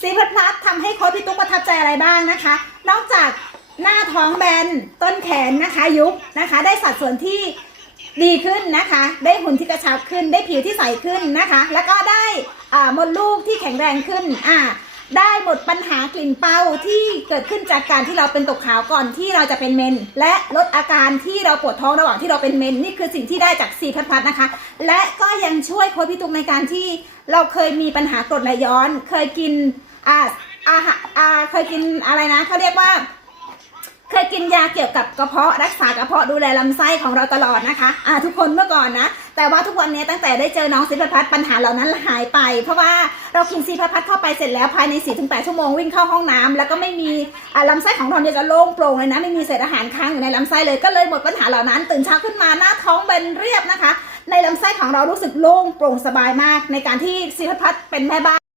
ซีพัดพลัสทำให้โค้ชพี่ตุ๊กประทับใจอะไรบ้างนะคะ นอกจากหน้าท้องแบนต้นแขนนะคะยุบนะคะ ได้สัดส่วนที่ดีขึ้นนะคะ ได้หุ่นที่กระชับขึ้น ได้ผิวที่ใสขึ้นนะคะ แล้วก็ได้อ่ามดลูกที่แข็งแรงขึ้นอ่าได้หมดปัญหากลิ่นเป้าที่เกิดขึ้นจากการที่เราเป็นตกขาวก่อนที่เราจะเป็นเมน และลดอาการที่เราปวดท้องระหว่างที่เราเป็นเมน นี่คือสิ่งที่ได้จากซีพัดพัดนะคะ และก็ยังช่วยโค้ชพี่ตุ๊กในการที่เราเคยมีปัญหากรดไหลย้อน เคยกิน อ่าอาหาอ่าเคยกินอะไรนะเขาเรียกว่า เคยกินยาเกี่ยวกับกระเพาะรักษากระเพาะดูแลลำไส้ของเราตลอดนะคะ อ่า ทุกคนเมื่อก่อนนะ แต่ว่าทุกวันนี้ตั้งแต่ได้เจอน้องซิพัทพัทปัญหาเหล่านั้นหายไป เพราะว่าเรากินซีพัทพัทเข้าไปเสร็จแล้วภายใน4-8ชั่วโมงวิ่งเข้าห้องน้ำแล้วก็ไม่มีอ่าลำไส้ของเราเนี่ยจะโล่งโปร่งเลยนะไม่มีเศษอาหารค้างอยู่ในลำไส้เลยก็เลยหมดปัญหาเหล่านั้น ตื่นเช้าขึ้นมาหน้าท้องเบนเรียบนะคะ ในลำไส้ของเรารู้สึกโล่งโปร่งสบายมาก ในการที่ซีพัทพัทเป็นแม่บ้าน